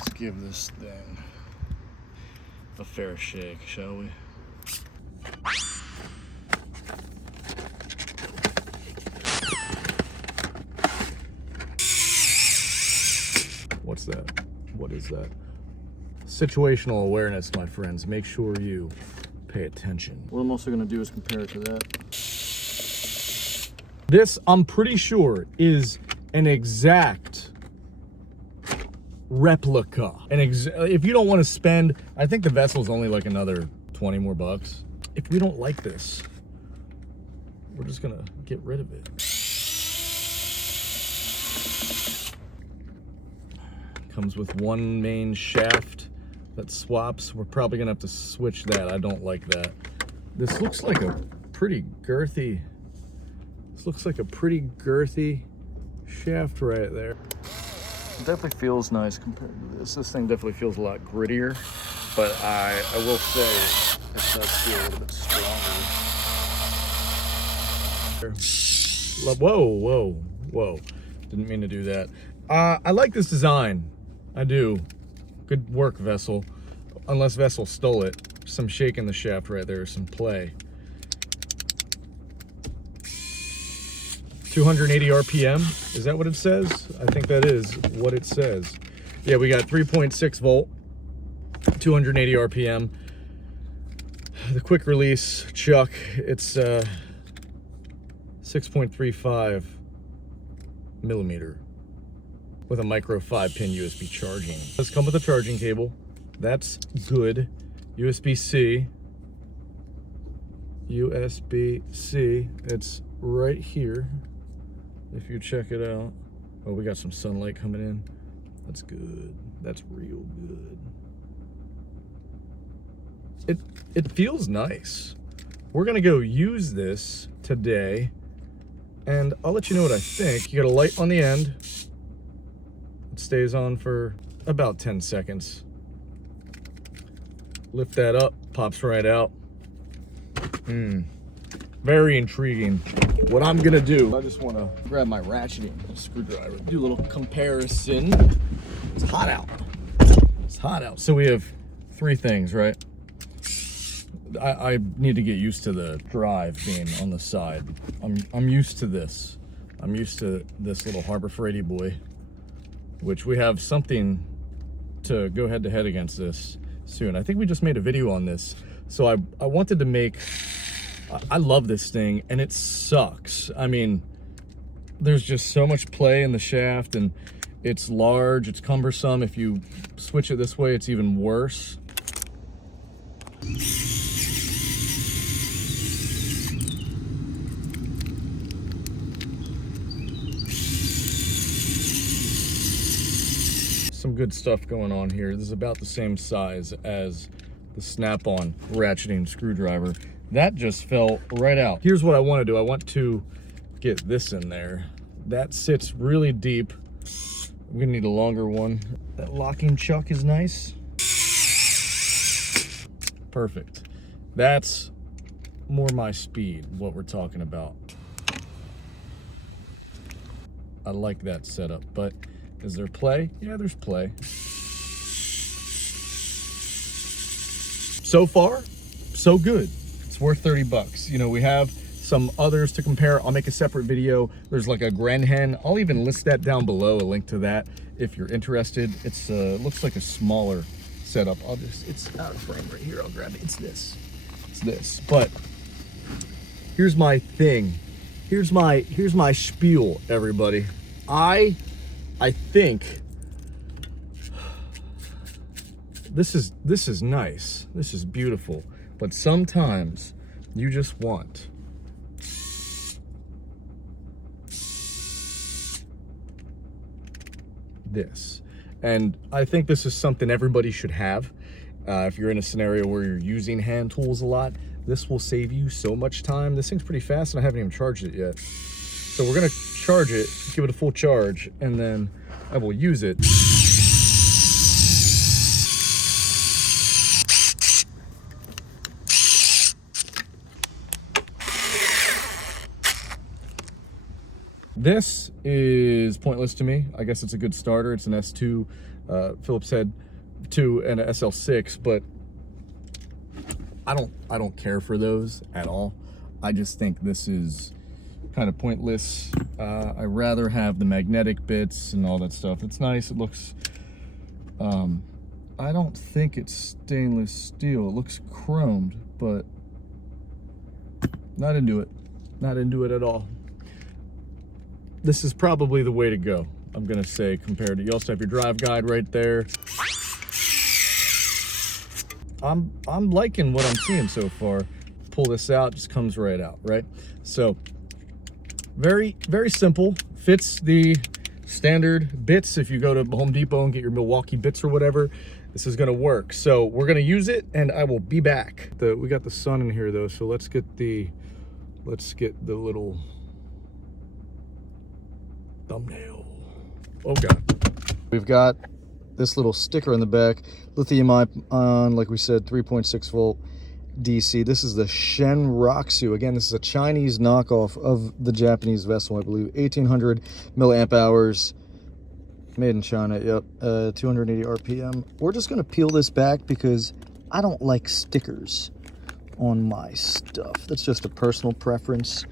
Let's give this thing a fair shake, shall we? What's that? What is that? Situational awareness, my friends. Make sure you pay attention. What I'm also gonna do is compare it to that. This, I'm pretty sure, is an exact replica. If you don't want to spend, I think the Vessel's only like another 20 more bucks. If we don't like this, we're just gonna get rid of it. Comes with one main shaft that swaps. We're probably gonna have to switch that. I don't like that. This looks like a pretty girthy, shaft right there. It definitely feels nice compared to this. This thing definitely feels a lot grittier, but I will say it does feel a little bit stronger. Whoa. Didn't mean to do that. I like this design. I do. Good work, Vessel. Unless Vessel stole it. Some shake in the shaft right there, some play. 280 RPM, is that what it says? I think that is what it says. Yeah, we got 3.6 volt, 280 RPM. The quick release chuck, it's 6.35 millimeter with a micro 5-pin USB charging. Does come with a charging cable. That's good. USB-C. It's right here. If you check it out. Oh, we got some sunlight coming in. That's good. That's real good. It feels nice. We're gonna go use this today, and I'll let you know what I think. You got a light on the end. It stays on for about 10 seconds. Lift that up, pops right out. Very intriguing. What I'm gonna do, I just wanna grab my ratcheting screwdriver, do a little comparison. It's hot out. It's hot out. So we have 3 things, right? I need to get used to the drive being on the side. I'm used to this. I'm used to this little Harbor Freighty boy, which we have something to go head to head against this soon. I think we just made a video on this. So I wanted to make, I love this thing, and it sucks. I mean, there's just so much play in the shaft, and it's large, it's cumbersome. If you switch it this way, it's even worse. Some good stuff going on here. This is about the same size as the Snap-on ratcheting screwdriver. That just fell right out. Here's what I want to do. I want to get this in there. That sits really deep. We're gonna need a longer one. That locking chuck is nice. Perfect. That's more my speed, what we're talking about. I like that setup, but is there play? Yeah, there's play. So far, so good. It's worth 30 bucks. You know, we have some others to compare. I'll make a separate video. There's like a Grenhen. I'll even list that down below, a link to that if you're interested. It's looks like a smaller setup. It's out of frame right here. I'll grab it. It's this. But here's my thing. Here's my spiel, everybody. I think this is nice. This is beautiful. But sometimes you just want this. And I think this is something everybody should have. If you're in a scenario where you're using hand tools a lot, this will save you so much time. This thing's pretty fast, and I haven't even charged it yet. So we're gonna charge it, give it a full charge, and then I will use it. This is pointless to me. I guess it's a good starter. It's an S2 Phillips Head 2 and a SL6, but I don't care for those at all. I just think this is kind of pointless. I rather have the magnetic bits and all that stuff. It's nice. It looks. I don't think it's stainless steel. It looks chromed, but not into it. Not into it at all. This is probably the way to go, I'm gonna say, compared to, you also have your drive guide right there. I'm liking what I'm seeing so far. Pull this out, just comes right out, right? So very, very simple. Fits the standard bits. If you go to Home Depot and get your Milwaukee bits or whatever, this is gonna work. So we're gonna use it and I will be back. We got the sun in here though, so let's get the little thumbnail. Oh God. We've got this little sticker in the back, lithium ion, like we said, 3.6 volt DC. This is the Shenroxu. Again, this is a Chinese knockoff of the Japanese vessel, I believe. 1800 milliamp hours, made in China. Yep, 280 RPM. We're just gonna peel this back because I don't like stickers on my stuff. That's just a personal preference.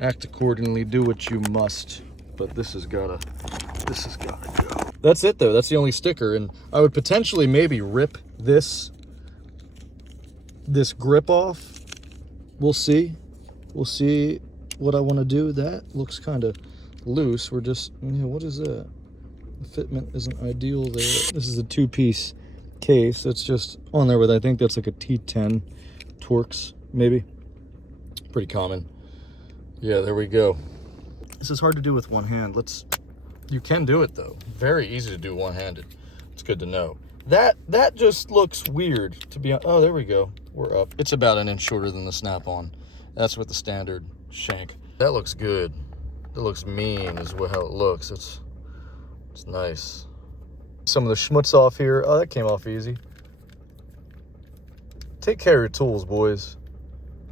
Act accordingly, do what you must. But this has gotta go. That's it though, that's the only sticker. And I would potentially maybe rip this grip off. We'll see what I want to do. That looks kind of loose. We're just, what is that? The fitment isn't ideal there. This is a 2-piece case that's just on there with, I think that's like a T10 Torx, maybe. Pretty common. Yeah, there we go. This is hard to do with one hand. You can do it though. Very easy to do one-handed. It's good to know. That just looks weird to be, oh, there we go. We're up. It's about 1 inch shorter than the Snap-on. That's with the standard shank. That looks good. That looks mean is how it looks. It's nice. Some of the schmutz off here. Oh, that came off easy. Take care of your tools, boys.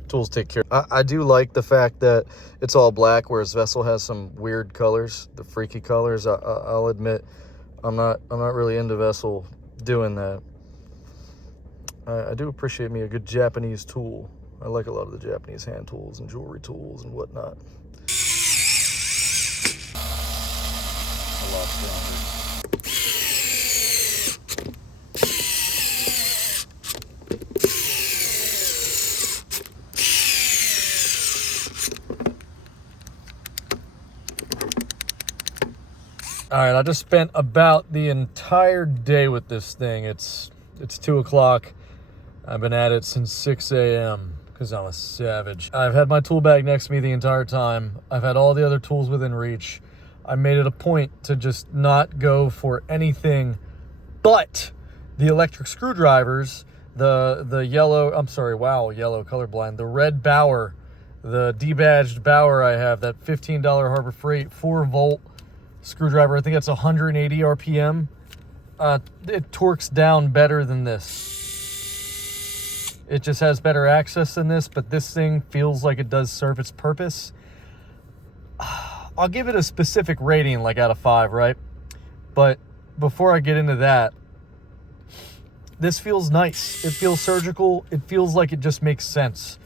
Tools take care. I do like the fact that it's all black, whereas Vessel has some weird colors, the freaky colors. I'll admit, I'm not really into Vessel doing that. I do appreciate me a good Japanese tool. I like a lot of the Japanese hand tools and jewelry tools and whatnot. A lot stronger. All right, I just spent about the entire day with this thing. It's 2 o'clock. I've been at it since 6 a.m. because I'm a savage. I've had my tool bag next to me the entire time. I've had all the other tools within reach. I made it a point to just not go for anything but the electric screwdrivers, the yellow, I'm sorry, wow, yellow, colorblind, the red Bauer, the debadged Bauer I have, that $15 Harbor Freight 4-volt screwdriver. I think that's 180 RPM. It torques down better than this. It just has better access than this, but this thing feels like it does serve its purpose. I'll give it a specific rating, like out of 5, right? But before I get into that, this feels nice. It feels surgical. It feels like it just makes sense.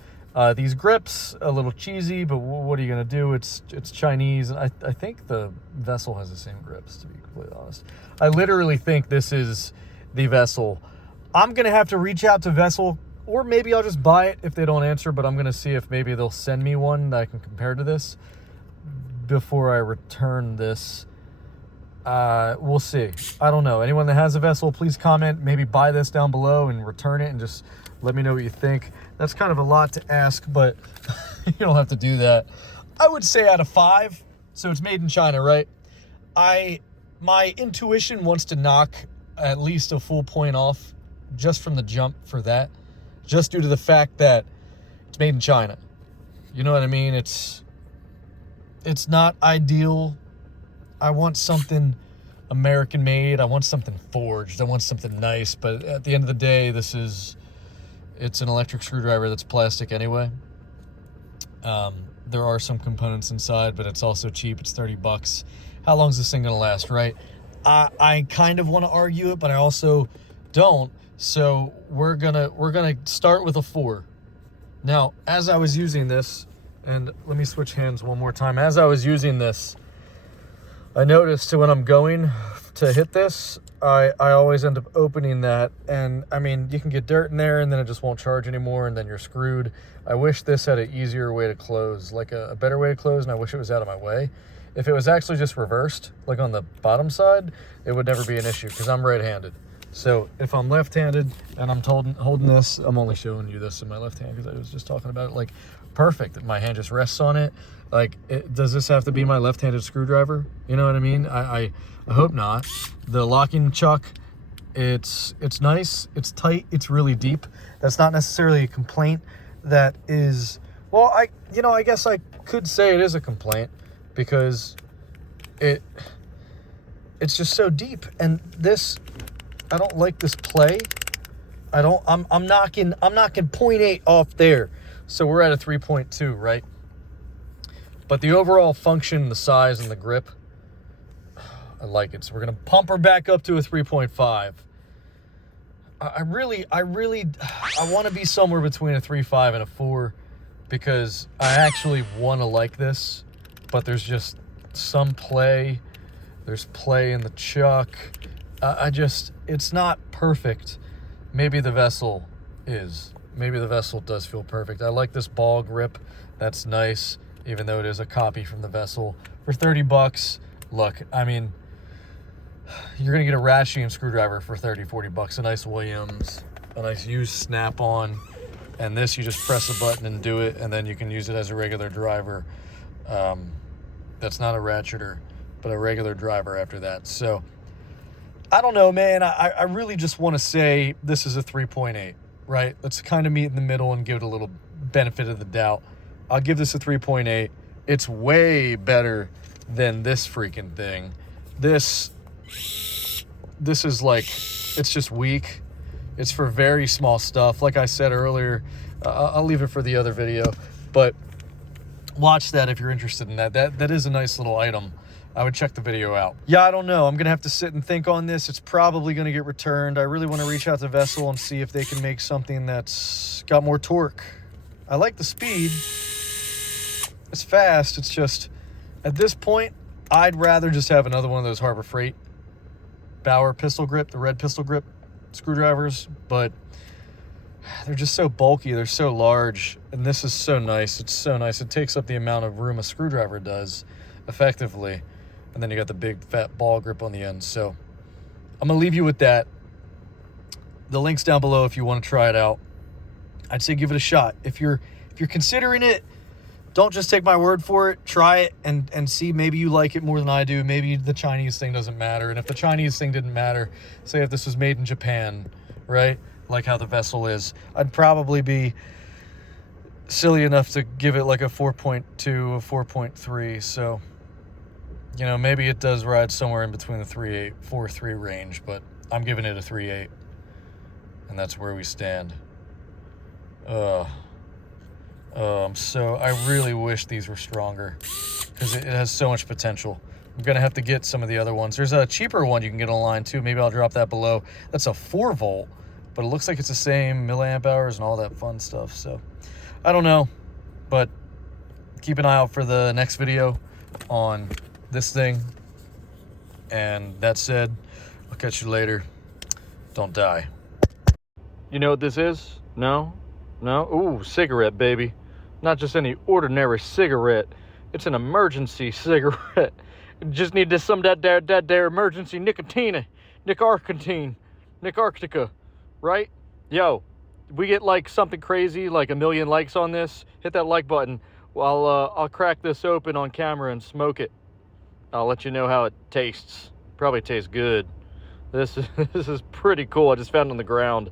These grips, a little cheesy, but what are you gonna do? It's Chinese, and I think the Vessel has the same grips, to be completely honest. I literally think this is the Vessel. I'm gonna have to reach out to Vessel, or maybe I'll just buy it if they don't answer, but I'm gonna see if maybe they'll send me one that I can compare to this before I return this. We'll see. I don't know. Anyone that has a Vessel, please comment, maybe buy this down below and return it and just let me know what you think. That's kind of a lot to ask, but you don't have to do that. I would say out of 5. So it's made in China, right? My intuition wants to knock at least a full point off just from the jump for that, just due to the fact that it's made in China. You know what I mean? It's not ideal. I want something American made. I want something forged. I want something nice. But at the end of the day, it's an electric screwdriver that's plastic anyway. There are some components inside, but it's also cheap. It's $30. How long is this thing gonna last, right? I kind of want to argue it, but I also don't. So we're gonna start with a 4. Now, as I was using this, and let me switch hands one more time. As I was using this, I noticed when I'm going to hit this, I always end up opening that, and I mean, you can get dirt in there and then it just won't charge anymore and then you're screwed. I wish this had an easier way to close, like a better way to close, and I wish it was out of my way. If it was actually just reversed, like on the bottom side, it would never be an issue because I'm right-handed. So if I'm left-handed and I'm holding this, I'm only showing you this in my left hand because I was just talking about it, like, perfect. My hand just rests on it. Like, does this have to be my left-handed screwdriver? You know what I mean? I hope not. The locking chuck, it's nice, it's tight, it's really deep. That's not necessarily a complaint. That is, well, I guess I could say it is a complaint because it's just so deep. And this, I don't like this play. I'm knocking 0.8 off there. So we're at a 3.2, right? But the overall function, the size, and the grip, I like it. So we're going to pump her back up to a 3.5. I want to be somewhere between a 3.5 and a 4 because I actually want to like this, but there's just some play. There's play in the chuck. It's not perfect. Maybe the vessel is. Maybe the vessel does feel perfect. I like this ball grip. That's nice, even though it is a copy from the vessel. For 30 bucks, look, I mean, you're going to get a ratcheting screwdriver for 30, 40 bucks. A nice Williams, a nice used Snap-on. And this, you just press a button and do it, and then you can use it as a regular driver. That's not a ratcheter, but a regular driver after that. So, I don't know, man. I really just want to say this is a 3.8, right? Let's kind of meet in the middle and give it a little benefit of the doubt. I'll give this a 3.8. It's way better than this freaking thing. This is like, it's just weak. It's for very small stuff. Like I said earlier, I'll leave it for the other video, but watch that if you're interested in that. That is a nice little item. I would check the video out. Yeah, I don't know. I'm going to have to sit and think on this. It's probably going to get returned. I really want to reach out to Vessel and see if they can make something that's got more torque. I like the speed. It's fast. It's just, at this point, I'd rather just have another one of those Harbor Freight Bauer pistol grip, the red pistol grip screwdrivers, but they're just so bulky. They're so large, and this is so nice. It's so nice. It takes up the amount of room a screwdriver does effectively. And then you got the big fat ball grip on the end. So I'm going to leave you with that. The link's down below if you want to try it out. I'd say give it a shot. If you're considering it, don't just take my word for it. Try it and see. Maybe you like it more than I do. Maybe the Chinese thing doesn't matter. And if the Chinese thing didn't matter, say if this was made in Japan, right? Like how the Vessel is, I'd probably be silly enough to give it like a 4.2, a 4.3. So, you know, maybe it does ride somewhere in between the 3.8, 4.3 range, but I'm giving it a 3.8. And that's where we stand. So I really wish these were stronger because it has so much potential. I'm going to have to get some of the other ones. There's a cheaper one you can get online too. Maybe I'll drop that below. That's a 4 volt, but it looks like it's the same milliamp hours and all that fun stuff. So I don't know, but keep an eye out for the next video on this thing. And that said, I'll catch you later. Don't die. You know what this is? No? No? Ooh, cigarette, baby. Not just any ordinary cigarette. It's an emergency cigarette. Just need this, some that there emergency Nicotina. Nicarctine. Nicarctica. Right? Yo, we get like something crazy, like 1 million likes on this, hit that like button. Well, I'll crack this open on camera and smoke it. I'll let you know how it tastes. Probably tastes good. This is pretty cool. I just found it on the ground.